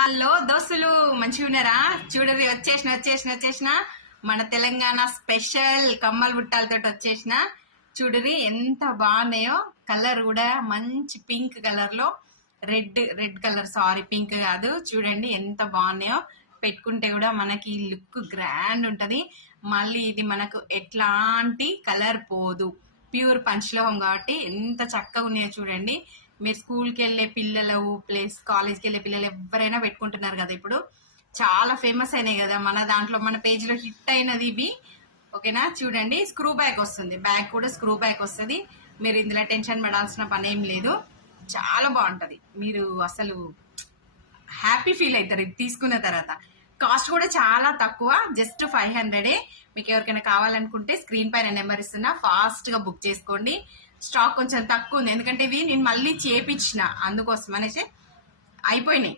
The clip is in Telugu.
హలో దోస్తులు, మంచిగా ఉన్నారా? చూడరి, వచ్చేసిన మన తెలంగాణ స్పెషల్ కమ్మల బుట్టాలతో వచ్చేసిన. చూడరి ఎంత బాగున్నాయో. కలర్ కూడా మంచి పింక్ కలర్ లో, రెడ్ కలర్, సారీ పింక్ కాదు. చూడండి ఎంత బాగున్నాయో. పెట్టుకుంటే కూడా మనకి లుక్ గ్రాండ్ ఉంటది. మళ్ళీ ఇది మనకు ఎట్లాంటి కలర్ పోదు, ప్యూర్ పంచలోహం కాబట్టి ఎంత చక్కగా ఉన్నాయో చూడండి. మీరు స్కూల్కి వెళ్ళే పిల్లలు ప్లస్ కాలేజ్కి వెళ్ళే పిల్లలు ఎవరైనా పెట్టుకుంటున్నారు కదా. ఇప్పుడు చాలా ఫేమస్ అయినాయి కదా మన దాంట్లో, మన పేజ్ లో హిట్ అయినది ఇవి. ఓకేనా? చూడండి, స్క్రూ బ్యాక్ వస్తుంది, బ్యాగ్ కూడా స్క్రూ బ్యాక్ వస్తుంది. మీరు ఇందులో టెన్షన్ పడాల్సిన పని ఏం లేదు. చాలా బాగుంటది. మీరు అసలు హ్యాపీ ఫీల్ అవుతారు ఇది తీసుకున్న తర్వాత. కాస్ట్ కూడా చాలా తక్కువ, జస్ట్ 500. మీకు ఎవరికైనా కావాలనుకుంటే స్క్రీన్ పైన నెంబర్ ఇస్తున్నా, ఫాస్ట్ గా బుక్ చేసుకోండి. స్టాక్ కొంచెం తక్కువ ఉంది, ఎందుకంటే ఇవి నేను మళ్ళీ చేపించిన, అందుకోసం అనేసి అయిపోయినాయి.